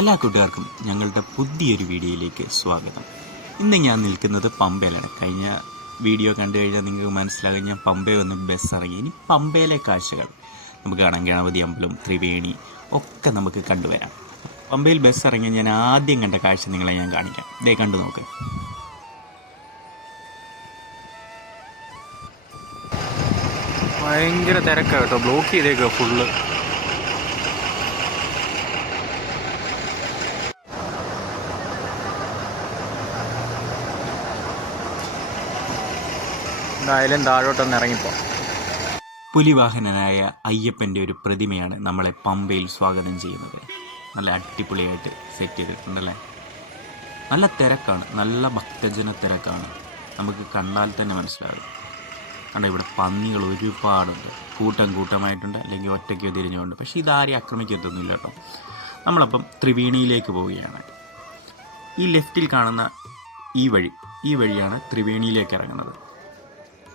എല്ലാ കൂട്ടുകാർക്കും ഞങ്ങളുടെ പുതിയൊരു വീഡിയോയിലേക്ക് സ്വാഗതം. ഇന്ന് ഞാൻ നിൽക്കുന്നത് പമ്പയിലാണ്. കഴിഞ്ഞ വീഡിയോ കണ്ടു കഴിഞ്ഞാൽ നിങ്ങൾക്ക് മനസ്സിലാകും ഞാൻ പമ്പയിൽ വന്ന് ബസ് ഇറങ്ങി. ഇനി പമ്പയിലെ കാഴ്ചകൾ നമുക്ക് കാണാം. ഗണപതി അമ്പലം ത്രിവേണി ഒക്കെ നമുക്ക് കണ്ടുവരാം. പമ്പയിൽ ബസ് ഇറങ്ങി ഞാൻ ആദ്യം കണ്ട കാഴ്ച നിങ്ങളെ ഞാൻ കാണിക്കാം. ഇതേ കണ്ടു നോക്ക്. ഭയങ്കര തിരക്കാണ് കേട്ടോ. ബ്ലോക്ക് ചെയ്തേക്കുക ഫുള്ള് എന്തായാലും താഴോട്ടൊന്ന് ഇറങ്ങിപ്പോ. പുലിവാഹനനായ അയ്യപ്പന്റെ ഒരു പ്രതിമയാണ് നമ്മളെ പമ്പയിൽ സ്വാഗതം ചെയ്യുന്നത്. നല്ല അടിപൊളിയായിട്ട് സെറ്റ് ചെയ്തിട്ടുണ്ടല്ലേ? നല്ല തിരക്കാണ് നല്ല ഭക്തജന തിരക്കാണ്. നമുക്ക് കണ്ടാൽ തന്നെ മനസ്സിലാകും. കണ്ട ഇവിടെ പന്നികൾ ഒരുപാടുണ്ട്. കൂട്ടം കൂട്ടമായിട്ടുണ്ട് അല്ലെങ്കിൽ ഒറ്റയ്ക്കോ തിരിഞ്ഞുകൊണ്ട്. പക്ഷേ ഇതാരെയും ആക്രമിക്കത്തൊന്നുമില്ല കേട്ടോ. നമ്മളപ്പം ത്രിവേണിയിലേക്ക് പോവുകയാണ്. ഈ ലെഫ്റ്റിൽ കാണുന്ന ഈ വഴി ഈ വഴിയാണ് ത്രിവേണിയിലേക്ക് ഇറങ്ങുന്നത്.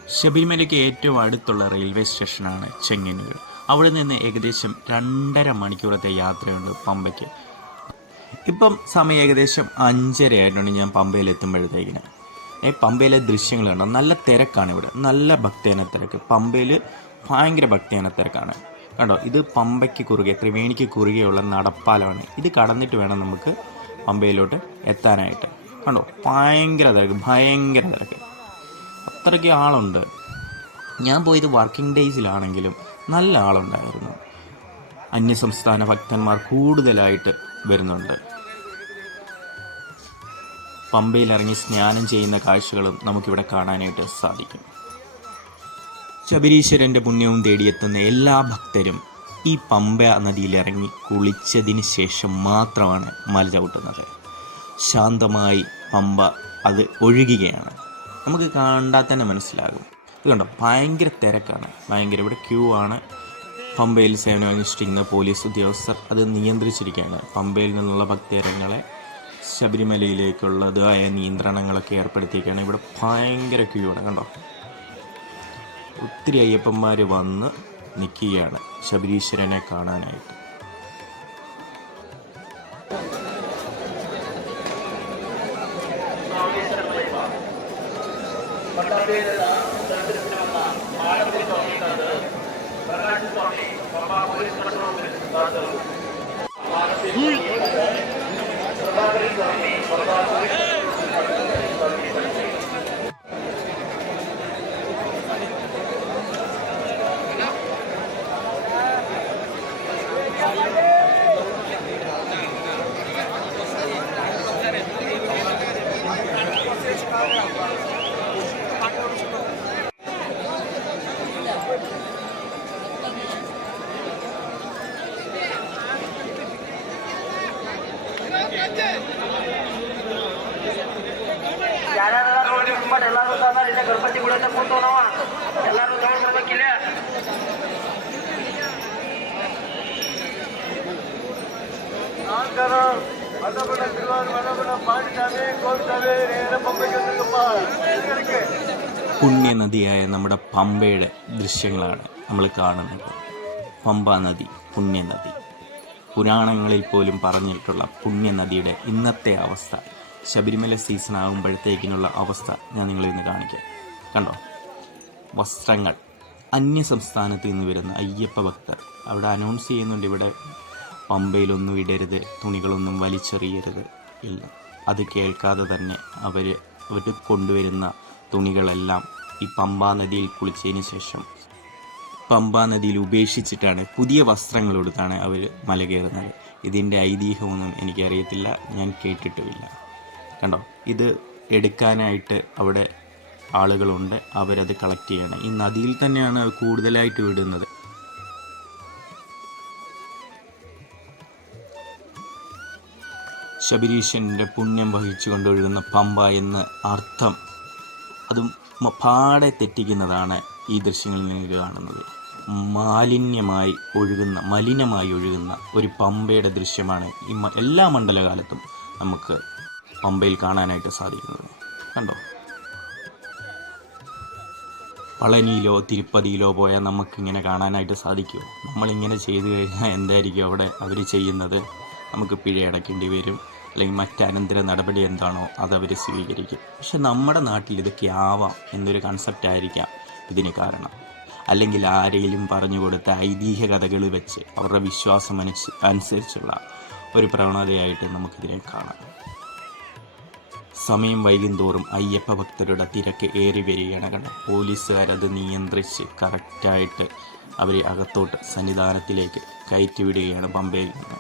ശബരിമലയ്ക്ക് ഏറ്റവും അടുത്തുള്ള റെയിൽവേ സ്റ്റേഷനാണ് ചെങ്ങന്നൂർ. അവിടെ നിന്ന് ഏകദേശം രണ്ടര മണിക്കൂറത്തെ യാത്രയുണ്ട് പമ്പയ്ക്ക്. ഇപ്പം സമയം ഏകദേശം അഞ്ചര ആയിട്ടുണ്ട് ഞാൻ പമ്പയിൽ എത്തുമ്പോഴത്തേക്കിന്. ഏ പമ്പയിലെ ദൃശ്യങ്ങൾ കണ്ടോ? നല്ല തിരക്കാണ് ഇവിടെ. നല്ല ഭക്തജന തിരക്ക്. പമ്പയിൽ ഭയങ്കര ഭക്തജന തിരക്കാണ്. കണ്ടോ? ഇത് പമ്പയ്ക്ക് കുറുകെ ത്രിവേണിക്ക് കുറുകെയുള്ള നടപ്പാലമാണ്. ഇത് കടന്നിട്ട് വേണം നമുക്ക് പമ്പയിലോട്ട് എത്താനായിട്ട്. കണ്ടോ? ഭയങ്കര തിരക്ക് ഭയങ്കര തിരക്ക്. അത്രയ്ക്ക് ആളുണ്ട്. ഞാൻ പോയത് വർക്കിംഗ് ഡേയ്സിലാണെങ്കിലും നല്ല ആളുണ്ടായിരുന്നു. അന്യസംസ്ഥാന ഭക്തന്മാർ കൂടുതലായിട്ട് വരുന്നുണ്ട്. പമ്പയിൽ ഇറങ്ങി സ്നാനം ചെയ്യുന്ന കാഴ്ചകളും നമുക്കിവിടെ കാണാനായിട്ട് സാധിക്കും. ശബരീശ്വരന്റെ പുണ്യവും തേടിയെത്തുന്ന എല്ലാ ഭക്തരും ഈ പമ്പ നദിയിലിറങ്ങി കുളിച്ചതിന് ശേഷം മാത്രമാണ് മല ചവിട്ടുന്നത് ശാന്തമായി പമ്പ അത് ഒഴുകുകയാണ്. നമുക്ക് കണ്ടാൽ തന്നെ മനസ്സിലാകും. ഇത് കണ്ടോ? ഭയങ്കര തിരക്കാണ്. ഭയങ്കര ഇവിടെ ക്യൂ ആണ്. പമ്പയിൽ സേവനം അനുഷ്ഠിക്കുന്ന പോലീസ് ഉദ്യോഗസ്ഥർ അത് നിയന്ത്രിച്ചിരിക്കുകയാണ്. പമ്പയിൽ നിന്നുള്ള ഭക്തജനങ്ങളെ ശബരിമലയിലേക്കുള്ളതായ നിയന്ത്രണങ്ങളൊക്കെ ഏർപ്പെടുത്തിയിരിക്കുകയാണ്. ഇവിടെ ഭയങ്കര ക്യൂ ആണ്. കണ്ടോ? ഒത്തിരി അയ്യപ്പന്മാർ വന്ന് നിൽക്കുകയാണ് ശബരീശ്വരനെ കാണാനായിട്ട്. ಯಾರ್ಯಾರು ನೋಡಿ ತುಂಬಾ ಎಲ್ಲಾರು ಅದಾರ ಇಲ್ಲೇ ಗಣಪತಿ ಗುಡಿ ಅಂತ ಕೂತವ್ ನಾವ ಎಲ್ಲಾರು ಜವಳ ಬರ್ಬೇಕಿಲ್ಲ പുണ്യനദിയായ നമ്മുടെ പമ്പയുടെ ദൃശ്യങ്ങളാണ് നമ്മൾ കാണുന്നത് പമ്പ നദി പുണ്യനദി പുരാണങ്ങളിൽ പോലും പറഞ്ഞിട്ടുള്ള പുണ്യനദിയുടെ ഇന്നത്തെ അവസ്ഥ ശബരിമല സീസൺ ആകുമ്പോഴത്തേക്കിനുള്ള അവസ്ഥ ഞാൻ നിങ്ങളെ ഇന്ന് കാണിക്കാം. കണ്ടോ? വസ്ത്രങ്ങൾ. അന്യ സംസ്ഥാനത്ത് നിന്ന് വരുന്ന അയ്യപ്പ ഭക്തർ. അവിടെ അനൗൺസ് ചെയ്യുന്നുണ്ട് ഇവിടെ പമ്പയിലൊന്നും ഇടരുത് തുണികളൊന്നും വലിച്ചെറിയരുത് ഇല്ല അത് കേൾക്കാതെ തന്നെ അവർ അവർ കൊണ്ടുവരുന്ന തുണികളെല്ലാം ഈ പമ്പാ നദിയിൽ കുളിച്ചതിന് ശേഷം പമ്പാ നദിയിൽ ഉപേക്ഷിച്ചിട്ടാണ് പുതിയ വസ്ത്രങ്ങൾ എടുത്താണ് അവർ മല കയറുന്നത്. ഇതിന്റെ ഐതിഹ്യമൊന്നും എനിക്കറിയത്തില്ല ഞാൻ കേട്ടിട്ടുമില്ല. കണ്ടോ? ഇത് എടുക്കാനായിട്ട് അവിടെ ആളുകളുണ്ട് അവരത് കളക്ട് ചെയ്യണം. ഈ നദിയിൽ തന്നെയാണ് കൂടുതലായിട്ട് വിടുന്നത്. ശബരീശന്റെ പുണ്യം വഹിച്ചുകൊണ്ട് ഒഴുകുന്ന പമ്പ എന്ന് അർത്ഥം അതും പാടെ തെറ്റിക്കുന്നതാണ് ഈ ദൃശ്യങ്ങളിൽ നിന്ന് കാണുന്നത്. മാലിന്യമായി ഒഴുകുന്ന മലിനമായി ഒഴുകുന്ന ഒരു പമ്പയുടെ ദൃശ്യമാണ് ഈ എല്ലാ മണ്ഡലകാലത്തും നമുക്ക് പമ്പയിൽ കാണാനായിട്ട് സാധിക്കുന്നത്. കണ്ടോ? പളനിയിലോ തിരുപ്പതിയിലോ പോയാൽ നമുക്കിങ്ങനെ കാണാനായിട്ട് സാധിക്കുമോ നമ്മളിങ്ങനെ ചെയ്തു കഴിഞ്ഞാൽ എന്തായിരിക്കും അവിടെ അവർ ചെയ്യുന്നത്? നമുക്ക് പിഴ അടയ്ക്കേണ്ടി വരും. അല്ലെങ്കിൽ മറ്റനന്തര നടപടി എന്താണോ അതവർ സ്വീകരിക്കും. പക്ഷെ നമ്മുടെ നാട്ടിൽ ഇതൊക്കെ ആവാം എന്നൊരു കൺസെപ്റ്റ് ആയിരിക്കാം ഇതിന് കാരണം. അല്ലെങ്കിൽ ആരെങ്കിലും പറഞ്ഞു കൊടുത്ത ഐതിഹ്യ കഥകൾ വെച്ച് അവരുടെ വിശ്വാസം അനുസ അനുസരിച്ചുള്ള ഒരു പ്രവണതയായിട്ട് നമുക്കിതിനെ കാണാം. സമയം വൈകുന്തോറും അയ്യപ്പ ഭക്തരുടെ തിരക്ക് ഏറി വരികയാണ് കണ്ടത്. പോലീസുകാരത് നിയന്ത്രിച്ച് കറക്റ്റായിട്ട് അവരെ അകത്തോട്ട് സന്നിധാനത്തിലേക്ക് കയറ്റിവിടുകയാണ് പമ്പയിൽ നിന്ന്.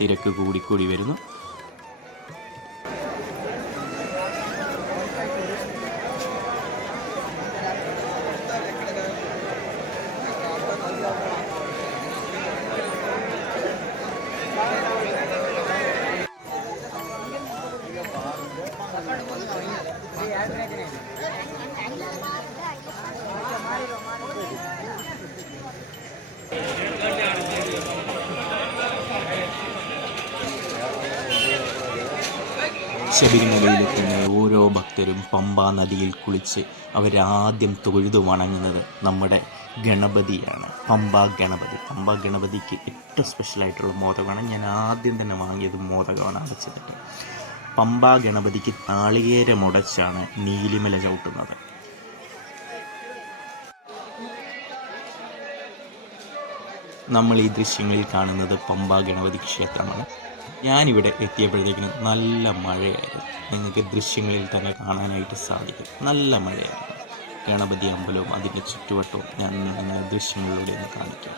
തിരക്ക് കൂടിക്കൂടി വരുന്നു. ശബരിമലയിലെത്തുന്ന ഓരോ ഭക്തരും പമ്പാ നദിയിൽ കുളിച്ച് അവരാദ്യം തൊഴുതു വണങ്ങുന്നത് നമ്മുടെ ഗണപതിയാണ്. പമ്പാ ഗണപതി. പമ്പാ ഗണപതിക്ക് ഏറ്റവും സ്പെഷ്യലായിട്ടുള്ള മോദകമാണ്. ഞാൻ ആദ്യം തന്നെ വാങ്ങിയത് മോദകമാണ് അടച്ചിട്ട് പമ്പാ ഗണപതിക്ക് താളികേരമുടച്ചാണ് നീലിമല ചവിട്ടുന്നത്. നമ്മൾ ഈ ദൃശ്യങ്ങളിൽ കാണുന്നത് പമ്പാ ഗണപതി ക്ഷേത്രമാണ്. ഞാനിവിടെ എത്തിയപ്പോഴത്തേക്കിനും നല്ല മഴയായിരുന്നു. നിങ്ങൾക്ക് ദൃശ്യങ്ങളിൽ തന്നെ കാണാനായിട്ട് സാധിക്കും. നല്ല മഴയായിരുന്നു. ഗണപതി അമ്പലവും അതിന്റെ ചുറ്റുവട്ടവും ഞാൻ നിങ്ങളെ ദൃശ്യങ്ങളിലൂടെ ഒന്ന് കാണിക്കാം.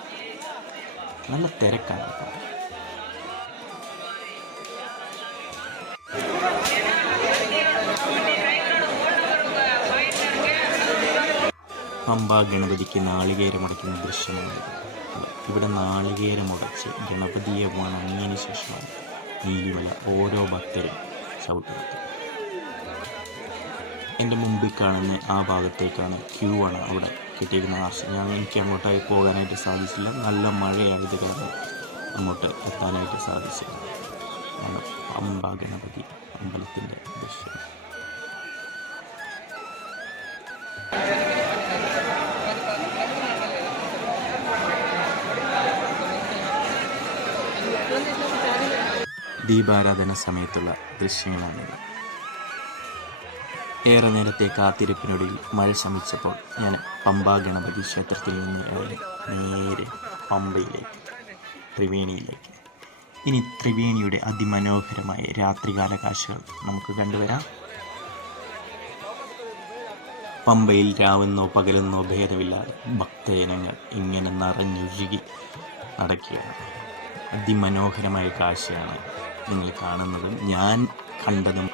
നല്ല തിരക്കാണ്. പമ്പ ഗണപതിക്ക് നാളികേരമടയ്ക്കുന്ന ദൃശ്യമാണ് ഇവിടെ നാളികേരമുടച്ച് ഗണപതിയെ വണങ്ങിയതിന് ശേഷമാണ് നീലിമല ഓരോ ഭക്തരും ചവിട്ടുന്നത് എന്റെ മുമ്പിൽ കാണുന്ന ആ ഭാഗത്തേക്കാണ് ക്യൂ ആണ് അവിടെ കിട്ടിയിരുന്ന ആർസ് ഞാൻ എനിക്ക് അങ്ങോട്ടായി പോകാനായിട്ട് സാധിച്ചില്ല. നല്ല മഴയായത് കാരണം അങ്ങോട്ട് എത്താനായിട്ട് സാധിച്ചില്ല പമ്പ ഗണപതി അമ്പലത്തിന്റെ ദൃശ്യം. ദീപാരാധന സമയത്തുള്ള ദൃശ്യങ്ങളാണിത്. ഏറെ നേരത്തെ കാത്തിരിപ്പിനൊടുവിൽ മഴ ശമിച്ചപ്പോൾ ഞാൻ പമ്പാ ഗണപതി ക്ഷേത്രത്തിൽ നിന്ന് ഇറങ്ങി നേരെ പമ്പയിലേക്ക് ത്രിവേണിയിലേക്ക്. ഇനി ത്രിവേണിയുടെ അതിമനോഹരമായ രാത്രികാല കാഴ്ചകൾ നമുക്ക് കണ്ടുവരാം. പമ്പയിൽ രാവെന്നോ പകലെന്നോ ഭേദമില്ലാതെ ഭക്തജനങ്ങൾ ഇങ്ങനെ നിറഞ്ഞൊഴുകി നടക്കുകയാണ്. അതിമനോഹരമായ കാഴ്ചയാണ് നിങ്ങൾ കാണുന്നതും. ഞാൻ കണ്ടതും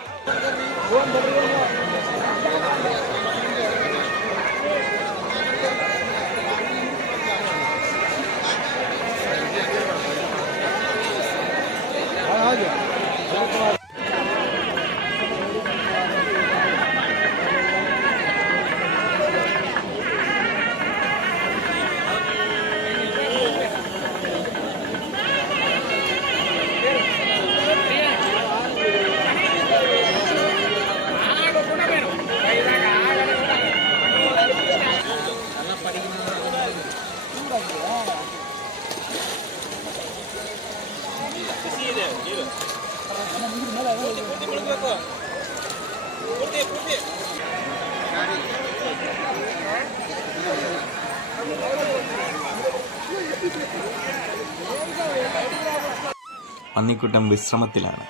പന്നിക്കുട്ടം വിശ്രമത്തിലാണ്.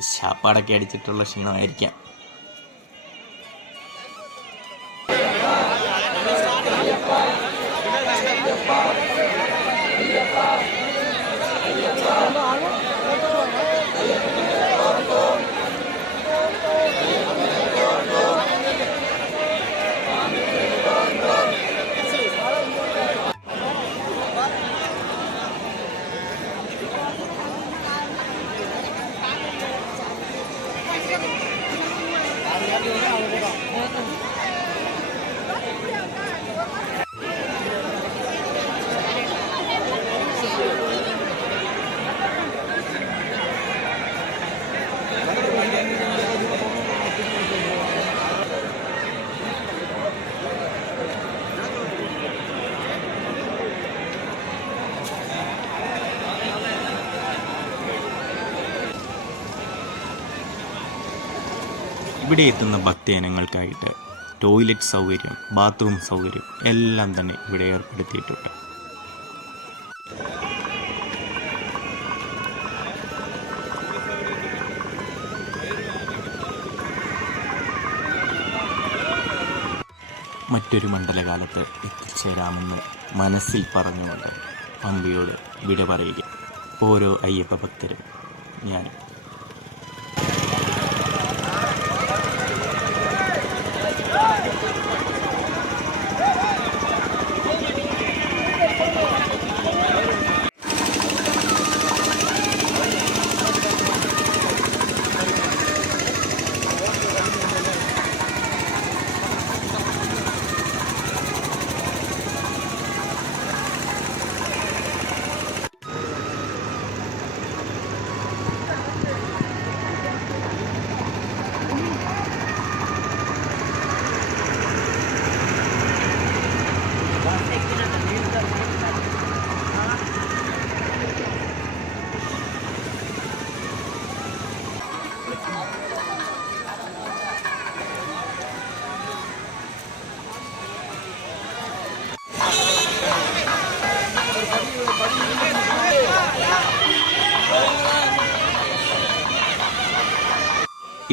ശാപ്പാടൊക്കെ അടിച്ചിട്ടുള്ള ക്ഷീണമായിരിക്കാം. ഇവിടെ എത്തുന്ന ഭക്തജനങ്ങൾക്കായിട്ട് ടോയ്ലറ്റ് സൗകര്യം ബാത്റൂം സൗകര്യം എല്ലാം തന്നെ ഇവിടെ ഏർപ്പെടുത്തിയിട്ടുണ്ട്. മറ്റൊരു മണ്ഡലകാലത്ത് എത്തിച്ചേരാമെന്ന് മനസ്സിൽ പറഞ്ഞുകൊണ്ട് പമ്പയോട് വിട പറയുക. ഓരോ അയ്യപ്പ ഭക്തരും ഞാൻ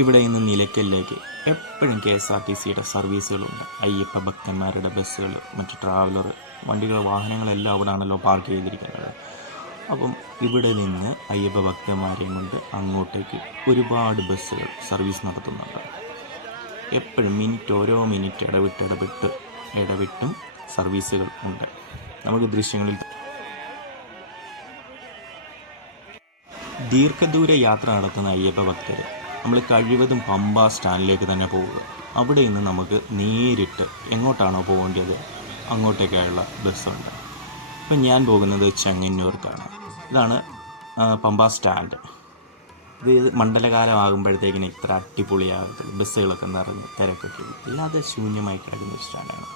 ഇവിടെ നിന്ന് നിലയ്ക്കലിലേക്ക് എപ്പോഴും കെ എസ് ആർ ടി സിയുടെ സർവീസുകളുണ്ട്. അയ്യപ്പ ഭക്തന്മാരുടെ ബസ്സുകൾ മറ്റ് ട്രാവലർ വണ്ടികൾ വാഹനങ്ങളെല്ലാം അവിടെ ആണല്ലോ പാർക്ക് ചെയ്തിരിക്കുന്നത്. അപ്പം ഇവിടെ നിന്ന് അയ്യപ്പ ഭക്തന്മാരെയും കൊണ്ട് അങ്ങോട്ടേക്ക് ഒരുപാട് ബസ്സുകൾ സർവീസ് നടത്തുന്നുണ്ട്. എപ്പോഴും മിനിറ്റ് ഓരോ മിനിറ്റ് ഇടവിട്ട് ഇടവിട്ട് ഇടവിട്ടും സർവീസുകൾ ഉണ്ട്. നമുക്ക് ദൃശ്യങ്ങളിൽ ദീർഘദൂര യാത്ര നടത്തുന്ന അയ്യപ്പ ഭക്തർ നമ്മൾ കഴിവതും പമ്പ സ്റ്റാൻഡിലേക്ക് തന്നെ പോവുക. അവിടെ നിന്ന് നമുക്ക് നേരിട്ട് എങ്ങോട്ടാണോ പോകേണ്ടത് അങ്ങോട്ടേക്കായുള്ള ബസ്സുണ്ട്. ഇപ്പം ഞാൻ പോകുന്നത് ചെങ്ങന്നൂർക്കാണ്. ഇതാണ് പമ്പ സ്റ്റാൻഡ്. ഇത് മണ്ഡലകാലമാകുമ്പോഴത്തേക്കിന് ഇത്ര അടിപൊളിയാകത്തുള്ളൂ ബസ്സുകളൊക്കെ നിറഞ്ഞ് തിരക്കൊക്കെ. ഇല്ലാതെ ശൂന്യമായി കിടക്കുന്ന സ്റ്റാൻഡാണ്.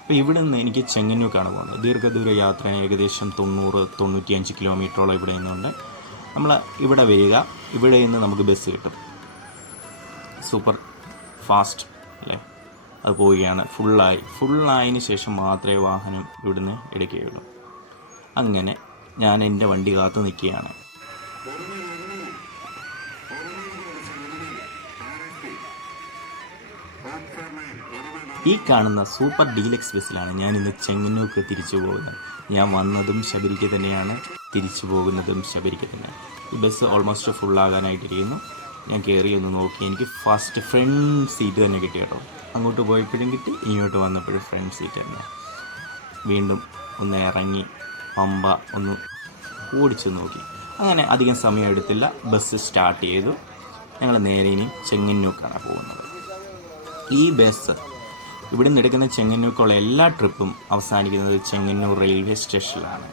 അപ്പോൾ ഇവിടെ നിന്ന് എനിക്ക് ചെങ്ങന്നൂർക്കാണ് പോകുന്നത്. ദീർഘദൂര യാത്ര ഏകദേശം തൊണ്ണൂറ് തൊണ്ണൂറ്റിയഞ്ച് കിലോമീറ്ററോളം ഇവിടെ നിന്നുണ്ട്. നമ്മൾ ഇവിടെ വരിക ഇവിടെ നിന്ന് നമുക്ക് ബസ് കിട്ടും. സൂപ്പർ ഫാസ്റ്റ് അല്ലേ? അത് പോവുകയാണ്. ഫുള്ളായി ഫുള്ളായതിന് ശേഷം മാത്രമേ വാഹനം ഇവിടുന്ന് എടുക്കുകയുള്ളൂ. അങ്ങനെ ഞാൻ എന്റെ വണ്ടി കാത്തു നിൽക്കുകയാണ്. ഈ കാണുന്ന സൂപ്പർ ഡീലക്സ് ബസ്സിലാണ് ഞാൻ ഇന്ന് ചെങ്ങന്നൂർക്ക് തിരിച്ചു പോകുന്നത്. ഞാൻ വന്നതും ശബരിക്ക് തന്നെയാണ്. തിരിച്ചു പോകുന്നതും ശബരിക്ക് തന്നെ ഈ ബസ് ഓൾമോസ്റ്റ് ഫുള്ളാകാനായിട്ടിരിക്കുന്നു ഞാൻ കയറി ഒന്ന് നോക്കി. എനിക്ക് ഫസ്റ്റ് ഫ്രണ്ട് സീറ്റ് തന്നെ കിട്ടി കേട്ടോ. അങ്ങോട്ട് പോയപ്പോഴും കിട്ടി ഇങ്ങോട്ട് വന്നപ്പോഴും ഫ്രണ്ട് സീറ്റ് തന്നെ. വീണ്ടും ഒന്ന് ഇറങ്ങി പമ്പ ഒന്ന് ഓടിച്ചു നോക്കി. അങ്ങനെ അധികം സമയം എടുത്തില്ല. ബസ് സ്റ്റാർട്ട് ചെയ്തു. ഞങ്ങൾ നേരെ ഇനി ചെങ്ങന്നൂക്കാണ് പോകുന്നത്. ഈ ബസ് ഇവിടെ നിന്ന് എടുക്കുന്ന ചെങ്ങന്നൂർക്കുള്ള എല്ലാ ട്രിപ്പും അവസാനിക്കുന്നത് ചെങ്ങന്നൂർ റെയിൽവേ സ്റ്റേഷനിലാണ്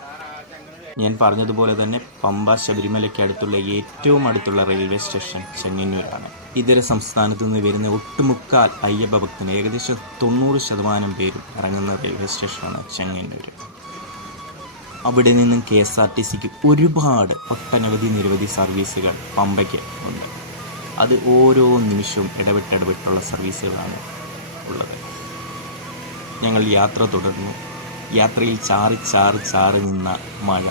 ഞാൻ പറഞ്ഞതുപോലെ തന്നെ പമ്പ ശബരിമലയ്ക്ക് അടുത്തുള്ള ഏറ്റവും അടുത്തുള്ള റെയിൽവേ സ്റ്റേഷൻ ചെങ്ങന്നൂരാണ്. ഇതര സംസ്ഥാനത്തു നിന്ന് വരുന്ന ഒട്ടുമുക്കാൽ അയ്യപ്പ ഭക്തന് ഏകദേശം തൊണ്ണൂറ് ശതമാനം പേരും ഇറങ്ങുന്ന റെയിൽവേ സ്റ്റേഷനാണ് ചെങ്ങന്നൂർ അവിടെ നിന്നും കെ എസ് ആർ ടി സിക്ക് ഒരുപാട് ഒട്ടനവധി നിരവധി സർവീസുകൾ പമ്പയ്ക്ക് ഉണ്ട്. അത് ഓരോ നിമിഷവും ഇടപെട്ടിടപെട്ടുള്ള സർവീസുകളാണ് ഉള്ളത്. ഞങ്ങൾ യാത്ര തുടർന്നു. യാത്രയിൽ ചാറി ചാറി ചാറി നിന്ന മഴ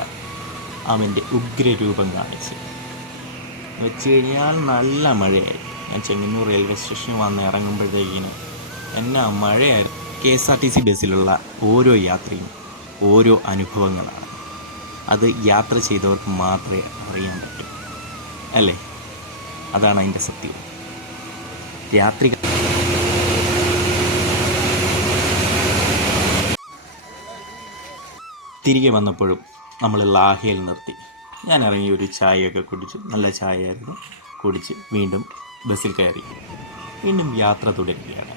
അവന്റെ ഉഗ്രരൂപം കാണിച്ച്. വെച്ച് കഴിഞ്ഞാൽ നല്ല മഴയായിരുന്നു. ഞാൻ ചെങ്ങന്നൂർ റെയിൽവേ സ്റ്റേഷനിൽ വന്ന് ഇറങ്ങുമ്പോഴത്തേക്കിന് എന്നാ മഴയായിരുന്നു. K S R T C ബസ്സിലുള്ള ഓരോ യാത്രയും ഓരോ അനുഭവങ്ങളാണ്. അത് യാത്ര ചെയ്തവർക്ക് മാത്രമേ അറിയാൻ പറ്റൂ. അല്ലേ? അതാണ് അതിന്റെ സത്യം. രാത്രി തിരികെ വന്നപ്പോഴും നമ്മൾ ലാഹയിൽ നിർത്തി. ഞാൻ ഇറങ്ങി ഒരു ചായയൊക്കെ കുടിച്ചു നല്ല ചായയായിരുന്നു. കുടിച്ച് വീണ്ടും ബസ്സിൽ കയറി. വീണ്ടും യാത്ര തുടരുകയാണ്.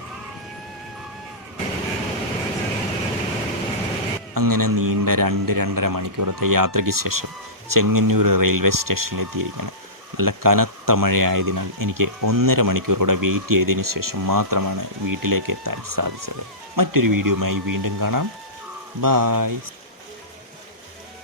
അങ്ങനെ നീണ്ട രണ്ട് രണ്ടര മണിക്കൂറത്തെ യാത്രയ്ക്ക് ശേഷം ചെങ്ങന്നൂർ റെയിൽവേ സ്റ്റേഷനിൽ എത്തിയിരിക്കണം നല്ല കനത്ത മഴയായതിനാൽ എനിക്ക് ഒന്നര മണിക്കൂറോടെ വെയിറ്റ് ചെയ്തതിന് ശേഷം മാത്രമാണ് വീട്ടിലേക്ക് എത്താൻ സാധിച്ചത്. മറ്റൊരു വീഡിയോയുമായി വീണ്ടും കാണാം. ബായ്